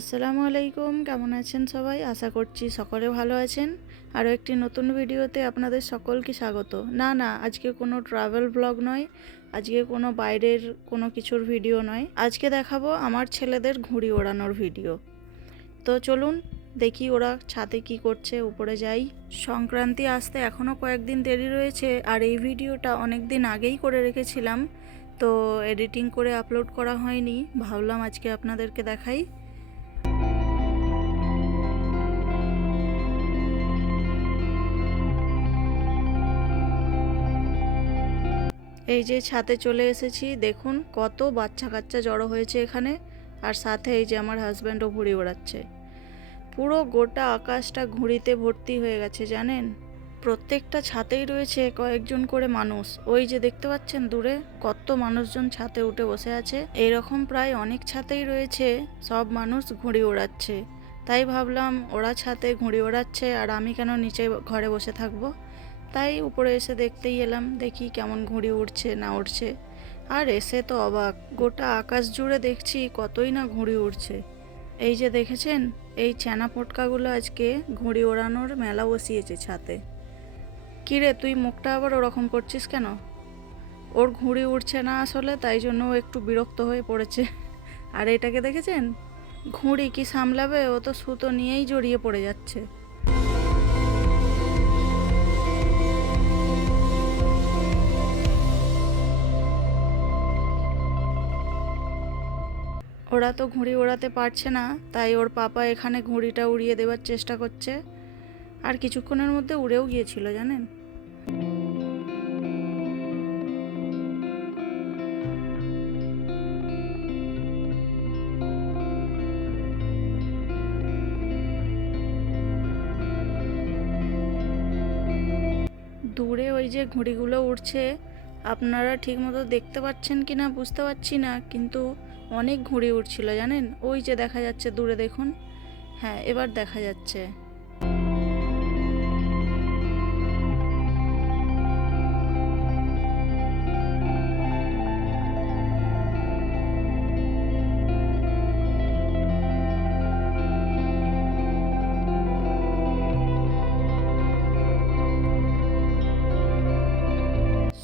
আসসালামু আলাইকুম, কেমন আছেন সবাই? আশা করছি সকলে ভালো আছেন। আরও একটি নতুন ভিডিওতে আপনাদের সকলকে স্বাগত। না, আজকে কোনো ট্রাভেল ব্লগ নয়, আজকে কোনো বাইরের কোনো কিছুর ভিডিও নয়। আজকে দেখাবো আমার ছেলেদের ঘুড়ি ওড়ানোর ভিডিও। তো চলুন দেখি ওরা ছাদে কি করছে, উপরে যাই। সংক্রান্তি আসতে এখনও কয়েকদিন দেরি রয়েছে, আর এই ভিডিওটা অনেক দিন আগেই করে রেখেছিলাম, তো এডিটিং করে আপলোড করা হয়নি। ভাবলাম আজকে আপনাদেরকে দেখাই। এই যে ছাদে চলে এসেছি, দেখুন কত বাচ্চা কাচ্চা জড়ো হয়েছে এখানে। আর সাথে এই যে আমার হাজব্যান্ডও ঘুড়ি ওড়াচ্ছে। পুরো গোটা আকাশটা ঘুড়িতে ভর্তি হয়ে গেছে জানেন। প্রত্যেকটা ছাতেই রয়েছে কয়েকজন করে মানুষ। ওই যে দেখতে পাচ্ছেন দূরে কত মানুষজন ছাতে উঠে বসে আছে। এইরকম প্রায় অনেক ছাতেই রয়েছে, সব মানুষ ঘুড়ি ওড়াচ্ছে। তাই ভাবলাম ওরা ছাতে ঘুড়ি ওড়াচ্ছে আর আমি কেন নিচে ঘরে বসে থাকবো। তাই উপরে এসে দেখতেই এলাম, দেখি কেমন ঘুড়ি উঠছে না উঠছে। আর এসে তো অবাক, গোটা আকাশ জুড়ে দেখছি কতই না ঘুড়ি উড়ছে। এই যে দেখেছেন, এই চেনা পটকাগুলো আজকে ঘুড়ি ওড়ানোর মেলা বসিয়েছে ছাতে। কিরে তুই মুখটা আবার ওরকম করছিস কেন? ওর ঘুড়ি উড়ছে না আসলে, তাই জন্য ও একটু বিরক্ত হয়ে পড়েছে। আর এটাকে দেখেছেন, ঘুড়ি কি সামলাবে, ও তো সুতো নিয়েই জড়িয়ে পড়ে যাচ্ছে। ওরা তো ঘুড়ি ওড়াতে পারছে না, তাই ওর পাপা এখানে ঘুড়িটা উড়িয়ে দেওয়ার চেষ্টা করছে। আর কিছুক্ষণের মধ্যে উড়েও গিয়েছিল জানেন। দূরে ওই যে ঘুড়িগুলো উড়ছে, আপনারা ঠিকমতো দেখতে পাচ্ছেন কি না বুঝতে পারছি না, কিন্তু অনেক ঘুড়ি উড়ছিল জানেন। ওই যে দেখা যাচ্ছে দূরে, দেখুন। হ্যাঁ, এবার দেখা যাচ্ছে।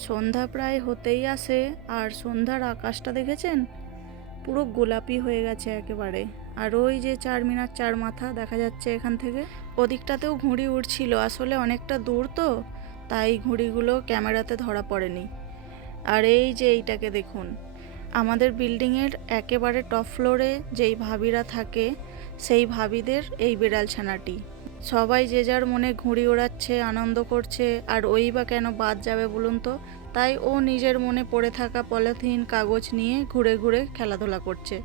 সন্ধ্যা প্রায় হতেই আসে, আর সন্ধ্যার আকাশটা দেখেছেন, পুরো গোলাপি হয়ে গেছে একেবারে। আর ওই যে চার মিনার চার মাথা দেখা যাচ্ছে এখান থেকে, ওদিকটাতেও ঘুড়ি উড়ছিল। আসলে অনেকটা দূর তো, তাই ঘুড়িগুলো ক্যামেরাতে ধরা পড়েনি। আর এই যে এইটাকে দেখুন, আমাদের বিল্ডিংয়ের একেবারে টপ ফ্লোরে যেই ভাবিরা থাকে, সেই ভাবিদের এই বিড়াল ছানাটি। সবাই যে যার মনে ঘুড়ি ওড়াচ্ছে, আনন্দ করছে। আর ওই বা কেন বাদ যাবে বলুন তো। তাই ও নিজের মনে পড়ে থাকা পলিথিন কাগজ নিয়ে ঘুরে ঘুরে খেলাধুলা করছে।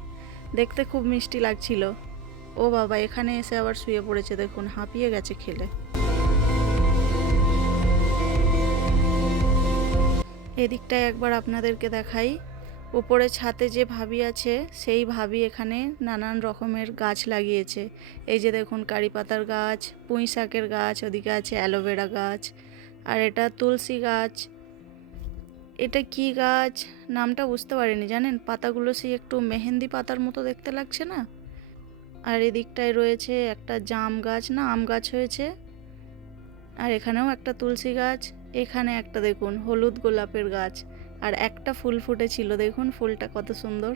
দেখতে খুব মিষ্টি লাগছিল। ও বাবা, এখানে এসে আবার শুয়ে পড়েছে, দেখুন হাঁপিয়ে গেছে খেলে। এদিকটায় একবার আপনাদেরকে দেখাই। উপরে ছাতে যে ভাবি আছে, সেই ভাবি এখানে নানান রকমের গাছ লাগিয়েছে। এই যে দেখুন, কারি পাতার গাছ, পুঁই শাকের গাছ, ওদিকে আছে অ্যালোভেরা গাছ, আর এটা তুলসী গাছ। এটা কি গাছ নামটা বুঝতে পারিনি জানেন, পাতাগুলো সেই একটু মেহেন্দি পাতার মতো দেখতে লাগছে না। আর এদিকটায় রয়েছে একটা জাম গাছ না আম গাছ হয়েছে। আর এখানেও একটা তুলসী গাছ। এখানে একটা দেখুন হলুদ গোলাপের গাছ, আর একটা ফুল ফুটেছিল, দেখুন ফুলটা কত সুন্দর।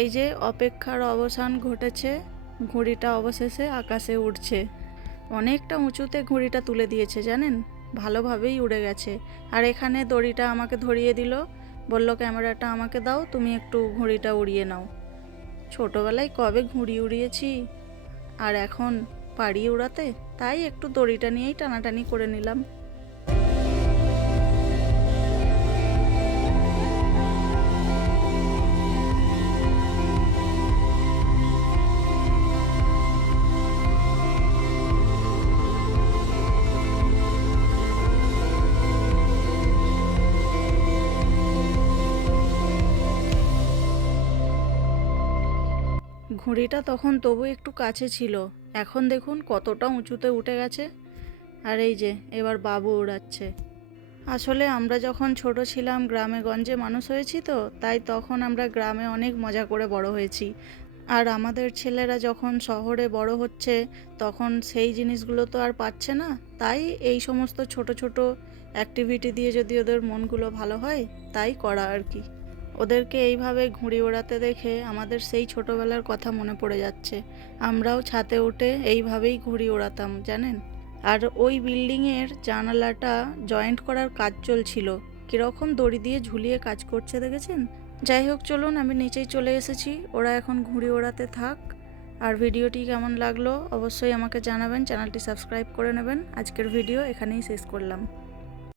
এই যে অপেক্ষার অবসান ঘটেছে, ঘুড়িটা অবশেষে আকাশে উড়ছে। অনেকটা উঁচুতে ঘুড়িটা তুলে দিয়েছে জানেন, ভালোভাবেই উড়ে গেছে। আর এখানে দড়িটা আমাকে ধরিয়ে দিল, বলল ক্যামেরাটা আমাকে দাও, তুমি একটু ঘুড়িটা উড়িয়ে নাও। ছোটোবেলায় কবে ঘুড়ি উড়িয়েছি, আর এখন পারি উড়াতে, তাই একটু দড়িটা নিয়েই টানাটানি করে নিলাম। ঘুড়িটা তখন তবু একটু কাছে ছিল, এখন দেখুন কতটা উঁচুতে উঠে গেছে। আর এই যে এবার বাবু উড়াচ্ছে। আসলে আমরা যখন ছোট ছিলাম গ্রামে গঞ্জে মানুষ হয়েছি, তো তাই তখন আমরা গ্রামে অনেক মজা করে বড় হয়েছি। আর আমাদের ছেলেরা যখন শহরে বড় হচ্ছে তখন সেই জিনিসগুলো তো আর পাচ্ছে না, তাই এই সমস্ত ছোট ছোট অ্যাক্টিভিটি দিয়ে যদি ওদের মনগুলো ভালো হয় তাই করা আর কি। ওদেরকে এইভাবে ঘুড়ি ওড়াতে দেখে আমাদের সেই ছোটবেলার কথা মনে পড়ে যাচ্ছে। আমরাও ছাদে উঠে এইভাবেই ঘুড়ি ওড়াতাম জানেন। আর ওই বিল্ডিংয়ের জানালাটা জয়েন্ট করার কাজ চলছিল, কীরকম দড়ি দিয়ে ঝুলিয়ে কাজ করছে দেখেছেন। যাই হোক, চলুন আমি নিচেই চলে এসেছি, ওরা এখন ঘুড়ি ওড়াতে থাক। আর ভিডিওটি কেমন লাগলো অবশ্যই আমাকে জানাবেন, চ্যানেলটি সাবস্ক্রাইব করে নেবেন। আজকের ভিডিও এখানেই শেষ করলাম।